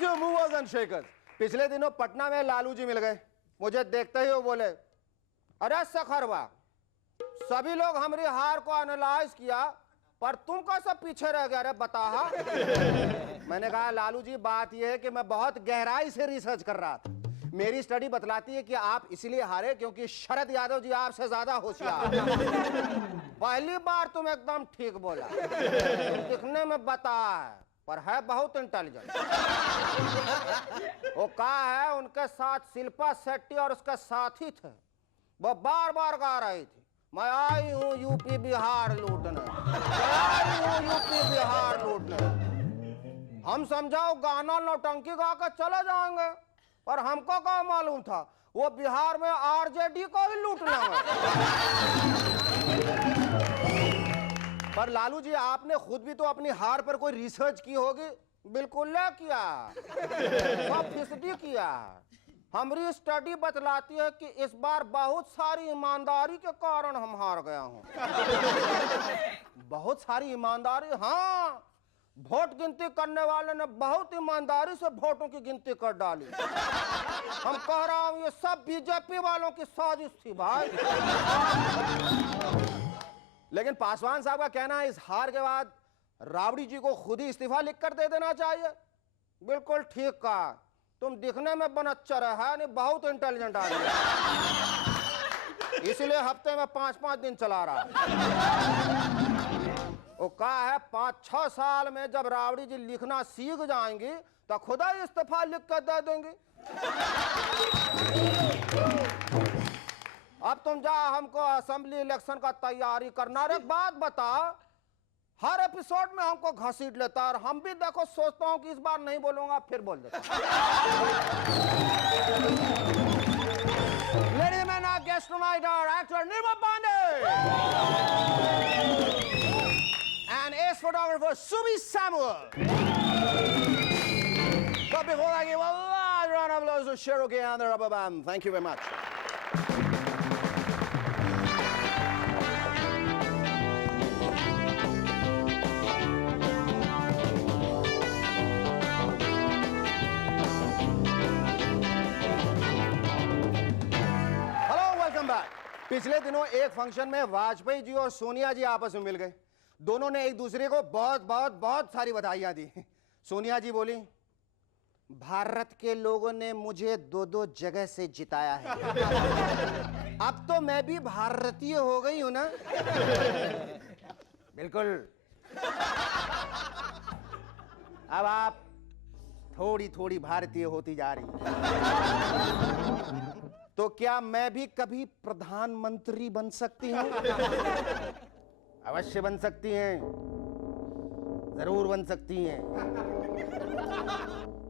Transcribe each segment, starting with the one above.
to movers and shakers. पिछले दिनों पटना में लालू जी मिल गए। मुझे देखते ही वो बोले, अरे सखरवा, सभी लोग हमारी हार को एनालाइज किया, पर तुम कैसे पीछे रह गया? अरे बता। मैंने कहा लालू जी, बात यह है कि मैं बहुत गहराई से रिसर्च कर रहा था। मेरी स्टडी बतलाती है कि आप इसलिए हारे क्योंकि शरद यादव जी आपसे ज्यादा होशियार। पहली बार तुम एकदम ठीक बोला। दिखने में बता है पर है बहुत इंटेलिजेंट। वो कहा है उनके साथ शिल्पा शेट्टी और उसके साथी थे, वो बार बार गा रही थी, मैं आई हूँ यूपी बिहार लूटने, आई हूँ यूपी बिहार लूटने। हम समझाओ गाना नौटंकी गा कर चले जाएंगे, पर हमको क्या मालूम था वो बिहार में आरजेडी को ही लूटना है। पर लालू जी, आपने खुद भी तो अपनी हार पर कोई रिसर्च की होगी। बिल्कुल नहीं किया, 100% किया। हमारी स्टडी बतलाती है कि इस बार बहुत सारी ईमानदारी के कारण हम हार गया हूं। बहुत सारी ईमानदारी? हाँ, वोट गिनती करने वाले ने बहुत ईमानदारी से वोटों की गिनती कर डाली। हम कह रहा हूं ये सब बीजेपी वालों की साजिश थी भाई। लेकिन पासवान साहब का कहना है इस हार के बाद राबड़ी जी को खुद ही इस्तीफा लिखकर दे देना चाहिए। बिल्कुल ठीक कहा, तुम दिखने में बनच्चर है नहीं, बहुत इंटेलिजेंट आदमी, इसलिए हफ्ते में 5-5 दिन चला रहा। वो कहा है 5-6 साल में जब राबड़ी जी लिखना सीख जाएंगी तो खुद ही इस्तीफा लिख कर दे देंगी। अब तुम जा, हमको असेंबली इलेक्शन का तैयारी करना। एक बात बता, हर एपिसोड में हमको घसीट लेता है और हम भी देखो सोचता हूं कि इस बार नहीं बोलूंगा, फिर बोल देता। Ladies and gentlemen, our guest tonight are actor Nirmal Pandey and ace photographer Subi Samuel. But before I give a large round of applause to Cherokee and the Rubber Band, thank you very much. पिछले दिनों एक function में वाजपेयी जी और सोनिया जी आपस में मिल गए। दोनों ने एक दूसरे को बहुत बहुत बहुत सारी बधाइयां दी। सोनिया जी बोली, भारत के लोगों ने मुझे 2-2 जगह से जिताया है, अब तो मैं भी भारतीय हो गई हूं ना। बिल्कुल, अब आप थोड़ी थोड़ी भारतीय होती जा रही। तो क्या मैं भी कभी प्रधानमंत्री बन सकती हूं? अवश्य बन सकती हैं, जरूर बन सकती हैं।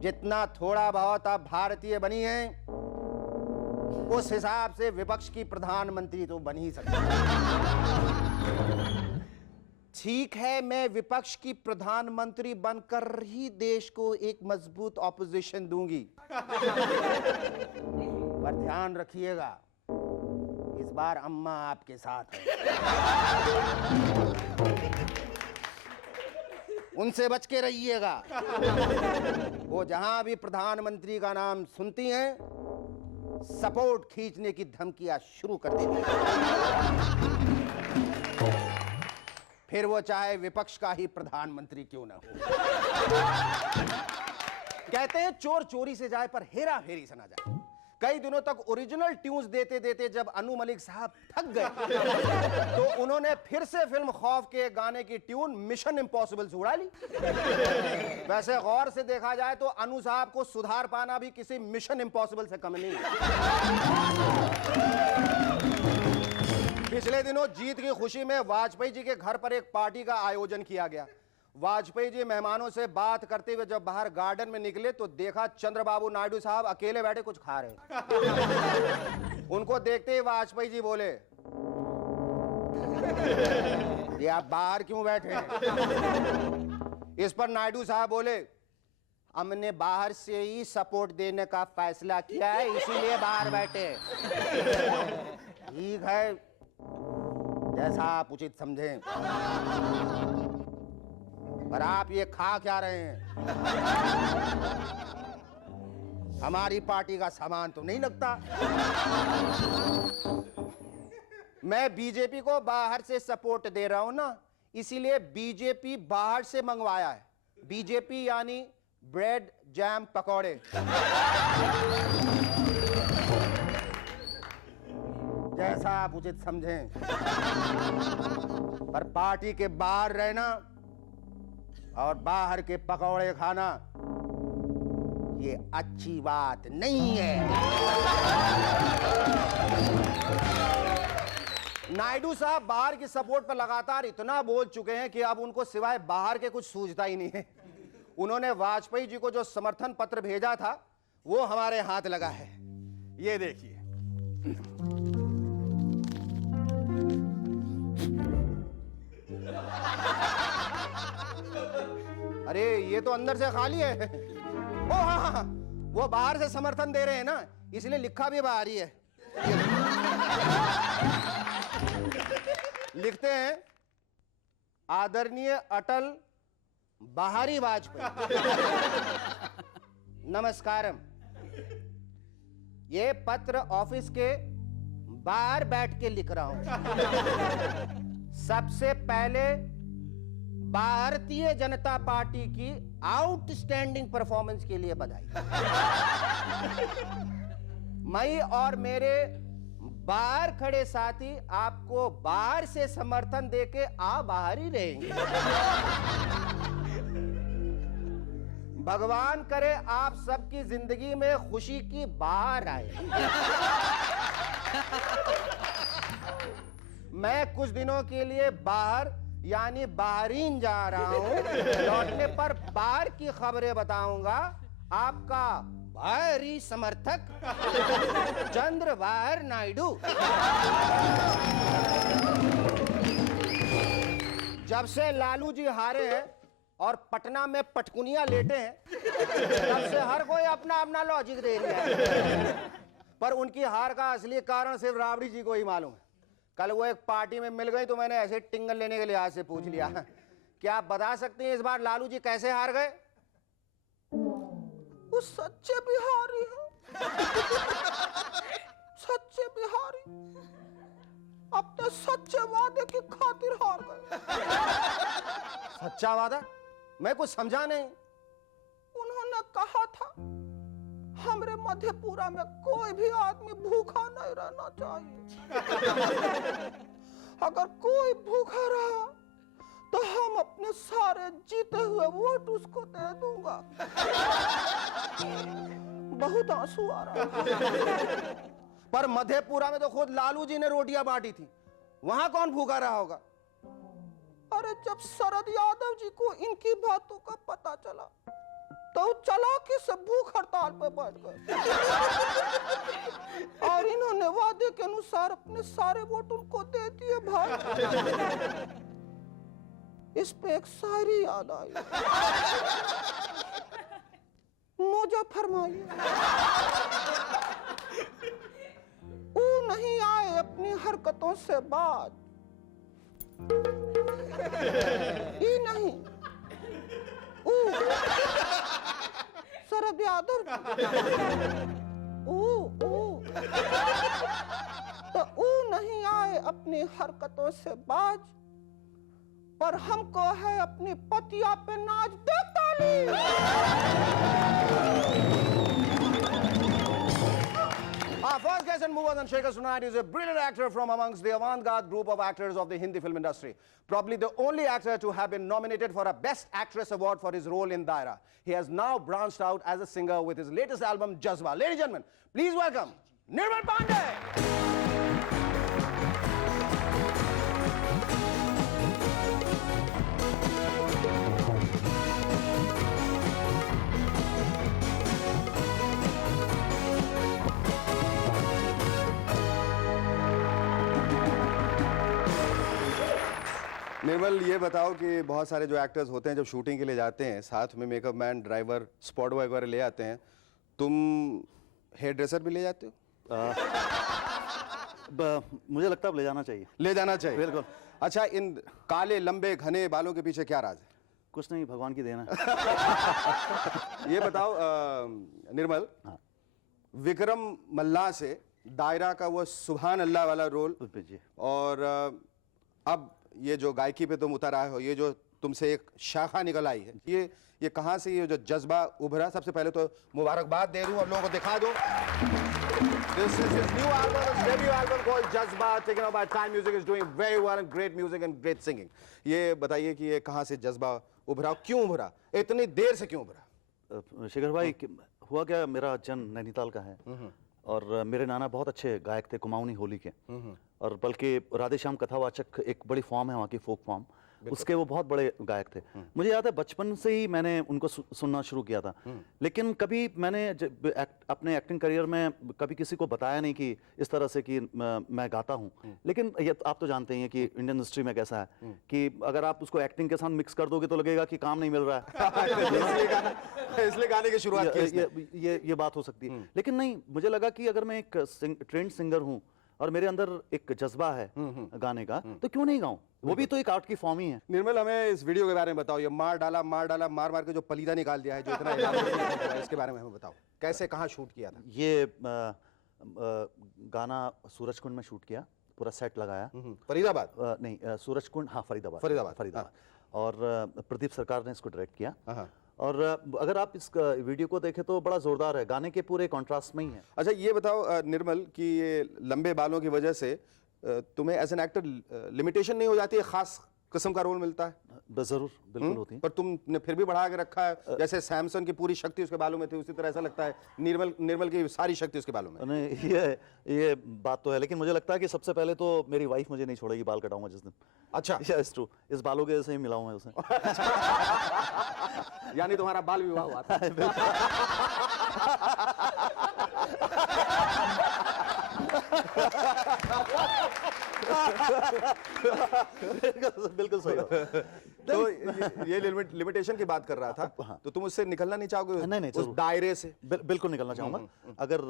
जितना थोड़ा बहुत आप भारतीय बनी हैं, उस हिसाब से विपक्ष की प्रधानमंत्री तो बन ही सकती है। ठीक है, मैं विपक्ष की प्रधानमंत्री बनकर ही देश को एक मजबूत ऑपोजिशन दूंगी। पर ध्यान रखिएगा, इस बार अम्मा आपके साथ है, उनसे बच के रहिएगा। वो जहां भी प्रधानमंत्री का नाम सुनती हैं, सपोर्ट खींचने की धमकियां शुरू कर देती हैं। फिर वो चाहे विपक्ष का ही प्रधानमंत्री क्यों ना हो। कहते हैं चोर चोरी से जाए पर हेरा फेरी से ना जाए। कई दिनों तक ओरिजिनल ट्यून्स देते देते जब अनु मलिक साहब थक गए, तो उन्होंने फिर से फिल्म खौफ के गाने की ट्यून मिशन इम्पॉसिबल से उड़ा ली। वैसे गौर से देखा जाए तो अनु साहब को सुधार पाना भी किसी मिशन इम्पॉसिबल से कम नहीं है। पिछले दिनों जीत की खुशी में वाजपेयी जी के घर पर एक पार्टी का आयोजन किया गया। वाजपेयी जी मेहमानों से बात करते हुए जब बाहर गार्डन में निकले तो देखा चंद्रबाबू नायडू साहब अकेले बैठे कुछ खा रहे। उनको देखते ही वाजपेयी जी बोले, ये आप बाहर क्यों बैठे हैं? इस पर नायडू साहब बोले, हमने बाहर से ही सपोर्ट देने का फैसला किया है, इसीलिए बाहर बैठे। ठीक है, जैसा आप उचित समझें। पर आप ये खा क्या रहे हैं? हमारी पार्टी का सामान तो नहीं लगता। मैं बीजेपी को बाहर से सपोर्ट दे रहा हूं ना, इसीलिए बीजेपी बाहर से मंगवाया है। बीजेपी यानी ब्रेड जैम पकौड़े। जैसा आप उचित समझें। पर पार्टी के बाहर रहना और बाहर के पकौड़े खाना ये अच्छी बात नहीं है। नायडू साहब बाहर की सपोर्ट पर लगातार इतना बोल चुके हैं कि अब उनको सिवाय बाहर के कुछ सूझता ही नहीं है। उन्होंने वाजपेयी जी को जो समर्थन पत्र भेजा था वो हमारे हाथ लगा है। ये देखिए। अरे ये तो अंदर से खाली है। ओ हाँ, वो बाहर से समर्थन दे रहे हैं ना, इसलिए लिखा भी बाहर ही है। लिखते हैं आदरणीय अटल बिहारी वाजपेयी नमस्कारम। ये पत्र ऑफिस के बाहर बैठ के लिख रहा हूं। सबसे पहले भारतीय जनता पार्टी की आउटस्टैंडिंग परफॉर्मेंस के लिए बधाई। मैं और मेरे बाहर खड़े साथी आपको बाहर से समर्थन देके बाहर ही रहेंगे। भगवान करे आप सबकी जिंदगी में खुशी की बाहर आए। मैं कुछ दिनों के लिए बाहर यानी बाहरीन जा रहा हूं। लौटने पर बाहर की खबरें बताऊंगा। आपका बाहरी समर्थक चंद्रबाहर नायडू। जब से लालू जी हारे हैं और पटना में पटकुनिया लेटे हैं, तब से हर कोई अपना अपना लॉजिक दे रहा है। पर उनकी हार का असली कारण सिर्फ राबड़ी जी को ही मालूम है। कल वो एक पार्टी में मिल गई तो मैंने ऐसे टिंगल लेने के लिहाज से पूछ लिया, क्या आप बता सकते हैं इस बार लालू जी कैसे हार गए? वो सच्चे बिहारी हैं। सच्चे बिहारी अपने सच्चे वादे की खातिर हार गए। सच्चा वादा? मैं कुछ समझा नहीं। उन्होंने कहा था हमरे मधेपुरा में कोई भी आदमी भूखा नहीं रहना चाहिए। अगर कोई भूखा रहा तो हम अपने सारे जीते हुए वोट उसको दे दूंगा। बहुत आंसू आ रहा है। पर मधेपुरा में तो खुद लालू जी ने रोटियां बांटी थी, वहां कौन भूखा रहा होगा? अरे जब शरद यादव जी को इनकी बातों का पता चला तो चालाकी से भूख हड़ताल पे बैठ गए और इन्होंने वादे के अनुसार अपने सारे वोट उनको दे दिए। भाई इस पे एक शायरी याद आई। मौजा फरमाइए। वो नहीं आए अपनी हरकतों से बात, ये नहीं शरद यादव तो नहीं आए अपनी हरकतों से बाज, पर हमको है अपनी पतिया पे नाच दे ताली। Our first guest and movers and shakers tonight is a brilliant actor from amongst the avant-garde group of actors of the Hindi film industry. Probably the only actor to have been nominated for a Best Actress award for his role in Daira. He has now branched out as a singer with his latest album, Jazba. Ladies and gentlemen, please welcome Nirmal Pandey. निर्मल, ये बताओ कि बहुत सारे जो actors होते हैं जब shooting के लिए जाते हैं साथ में makeup man, driver, spot boy वगैरह ले आते हैं, तुम हेयर ड्रेसर भी ले जाते हो? मुझे लगता है अब ले जाना चाहिए। ले जाना चाहिए, बिल्कुल। अच्छा, इन काले लंबे घने बालों के पीछे क्या राज है? कुछ नहीं, भगवान की देन है। ये बताओ निर्मल, हाँ। विक्रम मल्लाह से दायरा का वो सुभान अल्लाह वाला रोल, जी। और अब ये जो गायकी पे तुम उतर आए हो, ये जो तुमसे एक शाखा निकल आई है, ये कहाँ से ये जो जज्बा उभरा? सबसे पहले तो मुबारकबाद दे दूं और लोगों को दिखा दूं। This is his new album, his debut album called Jazba, taken out by Time Music, is doing very well and great music and great singing. ये बताइए कि ये कहाँ से जज्बा उभरा, क्यों उभरा, इतनी देर से क्यों उभरा? शेखर भाई, हुआ क्या, मेरा जन्म नैनीताल का है और मेरे नाना बहुत अच्छे गायक थे, कुमाऊनी होली के, और बल्कि राधेश्याम कथावाचक एक बड़ी फॉर्म है वहाँ की, फोक फॉर्म, उसके वो बहुत बड़े गायक थे। मुझे याद है बचपन से ही मैंने उनको सुनना शुरू किया था, लेकिन कभी मैंने अपने एक्टिंग करियर में कभी किसी को बताया नहीं कि इस तरह से कि मैं गाता हूँ। लेकिन ये आप तो जानते ही हैं कि इंडियन इंडस्ट्री में कैसा है कि अगर आप उसको एक्टिंग के साथ मिक्स कर दोगे तो लगेगा कि काम नहीं मिल रहा है। इसलिए गाने की शुरुआत की ये बात हो सकती है, लेकिन नहीं, मुझे लगा कि अगर मैं एक ट्रेंड सिंगर हूँ और मेरे अंदर एक जज्बा है गाने का, तो क्यों नहीं गाऊं? वो भी तो एक आर्ट की फॉर्म ही है। निर्मल, हमें इस वीडियो के बारे में बताओ। ये मार डाला मार मार के जो पलीदा निकाल दिया है, जो इतना इसके बारे में हमें बताओ, कैसे, कहाँ शूट किया था? ये गाना सूरज कुंड में शूट किया, पूरा सेट लगाया। फरीदाबाद? नहीं, सूरज कुंड, हाँ, फरीदाबाद। और प्रदीप सरकार ने इसको डायरेक्ट किया। और अगर आप इस वीडियो को देखें तो बड़ा जोरदार है, गाने के पूरे कॉन्ट्रास्ट में ही है। अच्छा, ये बताओ निर्मल कि ये लंबे बालों की वजह से तुम्हें एज एन एक्टर लिमिटेशन नहीं हो जाती है, खास किस्म का रोल मिलता है? जरूर, बिल्कुल होती है। पर तुमने फिर भी बढ़ा के रखा है, जैसे सैमसन की पूरी शक्ति उसके बालों में थी, उसी तरह ऐसा लगता है निर्मल की सारी शक्ति उसके बालों में। नहीं, ये बात तो है, लेकिन मुझे लगता है कि सबसे पहले तो मेरी वाइफ मुझे नहीं छोड़ेगी बाल कटाऊंगा जिस दिन। अच्छा, इट्स ट्रू, इस बालों के जैसे ही मिलाऊं मैं उसे। यानी तुम्हारा बाल विवाह हुआ था? बिल्कुल सही बात। तो ये लिमिटेशन की बात कर रहा था। हाँ। तो तुम उससे निकलना नहीं चाहोगे? नहीं, उस दायरे से? बिल्कुल निकलना चाहूंगा। अगर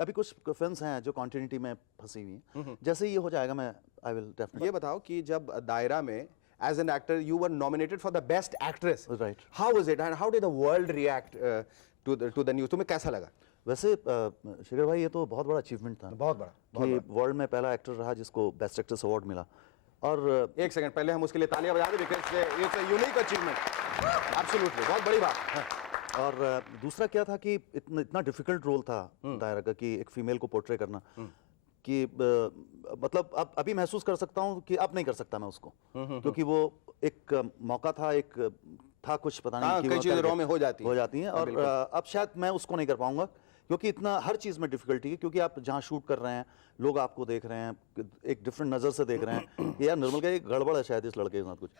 अभी कुछ फिल्म्स हैं जो कॉन्टिन्यूटी में फंसी हुई हैं, जैसे ही ये हो जाएगा मैं आई विल डेफिनेटली। ये बताओ कि जब दायरा में as an actor you were nominated for the best actress, right? How was it and how did the world react to the news? तुम्हें कैसा लगा? वैसे शेखर भाई, ये तो बहुत बड़ा अचीवमेंट था, बहुत बड़ा कि वर्ल्ड में पहला एक्टर रहा जिसको बेस्ट एक्ट्रेस अवार्ड मिला। और एक सेकंड पहले हम उसके लिए तालियां बजा दें, because it's a unique achievement. Absolutely, बहुत बड़ी बात। और दूसरा क्या था कि इतना डिफिकल्ट रोल था दायरा का, कि एक फीमेल को पोर्ट्रे करना, कि मतलब अब अभी महसूस कर सकता हूँ कि अब नहीं कर सकता मैं उसको, क्योंकि वो एक मौका था, एक था कुछ पता नहीं, कई चीजें रॉ में हो जाती हैं, और अब शायद मैं उसको नहीं कर पाऊंगा, क्योंकि इतना हर चीज में डिफिकल्टी है, क्योंकि आप जहाँ शूट कर रहे हैं लोग आपको देख रहे हैं, एक डिफरेंट नजर से देख रहे हैं कि यार निर्मल का एक गड़बड़ है शायद इस लड़के के साथ कुछ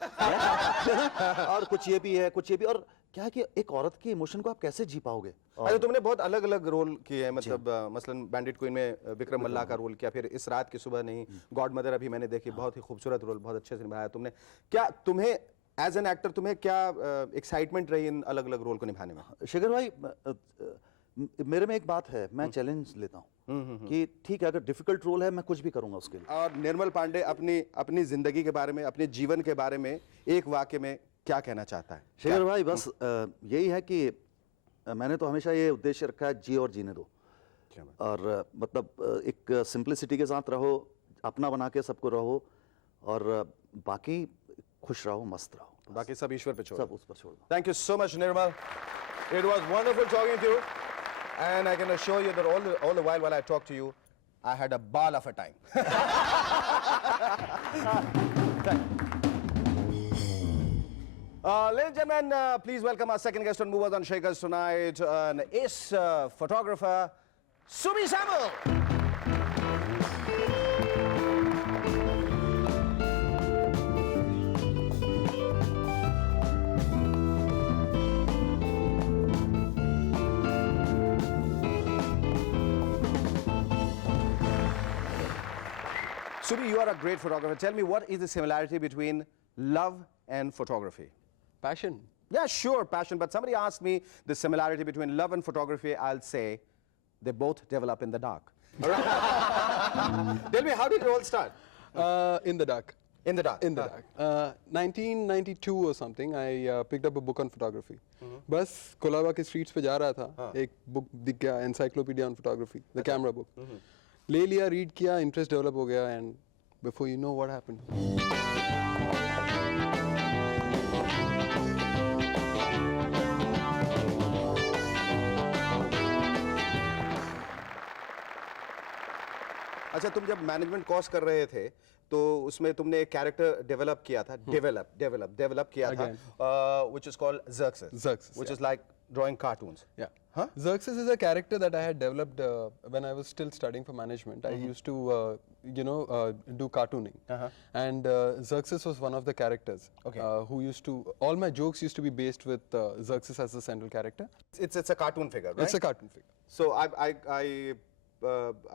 और कुछ ये भी है, कुछ ये भी। और क्या है कि एक औरत के इमोशन को आप कैसे जी पाओगे? अरे तुमने बहुत अलग अलग रोल किए हैं, मतलब मसलन बैंडिट क्वीन में विक्रम मल्लाह का रोल किया, फिर इस रात की सुबह नहीं, गॉड मदर अभी मैंने देखी, बहुत ही खूबसूरत रोल, बहुत अच्छे से निभाया तुमने। क्या तुम्हें एज एन एक्टर तुम्हें क्या एक्साइटमेंट रही इन अलग अलग रोल को निभाने में? शेखर भाई, मेरे में एक बात है, मैं चैलेंज लेता हूँ कि ठीक है, अगर डिफिकल्ट रोल है मैं कुछ भी करूंगा उसके लिए। और निर्मल पांडे अपनी जिंदगी के बारे में, अपने जीवन के बारे में एक वाक्य में क्या कहना चाहता है? शेखर भाई, बस यही है कि मैंने तो हमेशा ये उद्देश्य रखा है, जियो और जीने दो। और मतलब एक सिंप्लिसिटी के साथ रहो, अपना बना के सबको रहो, और बाकी खुश रहो, मस्त रहो, बाकी सब ईश्वर पे छोड़ो, सब उस पर छोड़ दो। Thank you so much Nirmal, it was wonderful talking to you, and I can assure you that all the while I talked to you, I had a ball of a time. Ladies and gentlemen, please welcome our second guest on Movers and Shakers tonight, an ace photographer, Subi Samuel. Subi, you are a great photographer. Tell me, what is the similarity between love and photography? Passion. Yeah, sure, passion. But somebody asked me the similarity between love and photography. I'll say they both develop in the dark. All right. Tell me, how did it all start? In the dark. In the dark. In the dark. 1992 or something, I picked up a book on photography. बस कोलाबा के streets पे जा रहा था, एक book दिख गया, Encyclopedia on Photography, the camera book. ले लिया, read किया, interest develop हो गया, and before you know what happened. अच्छा, तुम जब मैनेजमेंट कोर्स कर रहे थे तो उसमें तुमने एक कैरेक्टर डेवलप किया था, डेवलप किया था, which is called Xerxes. Xerxes, which is like drawing cartoons. Yeah. Huh? Xerxes is a character that I had developed when I was still studying for management. I used to, do cartooning. And Xerxes was one of the characters. Okay. Who used to, all my jokes used to be based with Xerxes as the central character. It's a cartoon figure, right? It's a cartoon figure. So I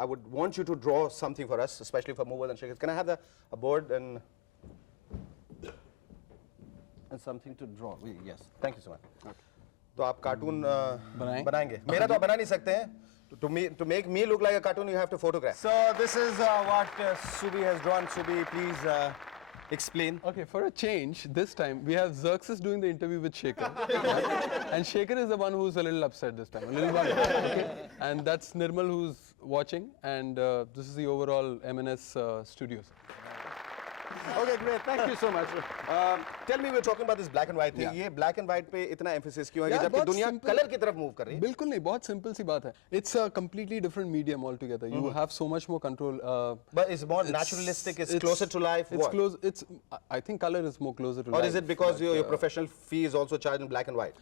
would want you to draw something for us, especially for movers and shakers. Can I have a board and something to draw? Yes. Thank you so much. Okay. तो आप cartoon बनाएंगे? मेरा तो आप बना नहीं सकते हैं. To make me look like a cartoon, you have to photograph. So this is what Subi has drawn. Subi, please explain. Okay, for a change, this time we have Xerxes doing the interview with Shaker. And Shaker is the one who's a little upset this time, a little bit. Okay? And that's Nirmal who's watching, and this is the overall M&S studios. Okay, great. Thank you so much. Tell me, we're talking about this black and white thing. ये black and white पे इतना emphasis क्यों है कि जबकि दुनिया colour की तरफ move कर रही है? बिल्कुल नहीं, बहुत simple सी बात है. It's a completely different medium altogether. You have so much more control. But it's more naturalistic. It's closer to life. It's close. I think color is more closer to life. Or is it because your professional fee is also charged in black and white?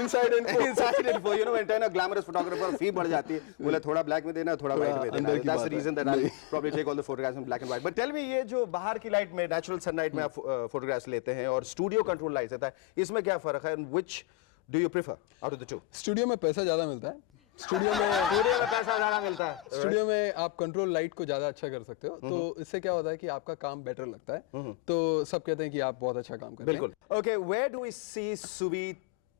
Inside info. Inside info. You know, when a glamorous photographer fee बढ़ जाती है, बोले थोड़ा black में देना, थोड़ा white में देना. That's the reason that I'll probably take all the photographs in black and white. But tell me, ये जो बाहर की लाइट में, natural sunlight में आप photographs लेते हैं और studio control lights रहता है, इसमें क्या फर्क है? And which do you prefer out of the two? Studio में पैसा ज़्यादा मिलता है. स्टूडियो में पैसा ज़्यादा मिलता है. स्टूडियो में आप कंट्रोल लाइट को ज़्यादा अच्छा कर सकते हो, तो इससे क्या होता है कि आपका काम बेटर लगता है. तो सब कहते हैं कि आप बहुत अच्छा काम कर रहे हैं. बिल्कुल. Okay, where do we see Subi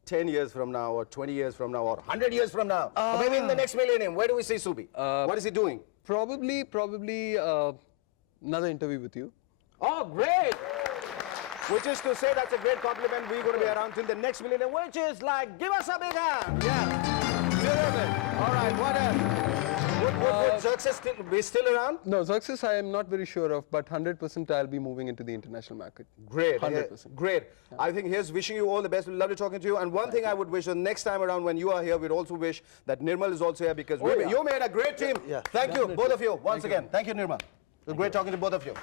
10 years from now, or 20 years from now, or 100 years from now, or maybe in the next millennium? Where do we see Subi? What is he doing? Probably another interview with you. Oh, great! Which is to say, that's a great compliment. We're going to be around till the next millennium, which is like, give us a big hand. Yeah. All right, what else? Would Xerxes be still around? No, Xerxes I am not very sure of, but 100% I'll be moving into the international market. Great. 100%. Great. Yeah. I think here's wishing you all the best. Lovely talking to you. And one thing I would wish, the next time around when you are here, we'd also wish that Nirmal is also here, because you made a great team. Yeah. Thank you, both of you, once again. Thank you, Nirmal. It was great talking to both of you.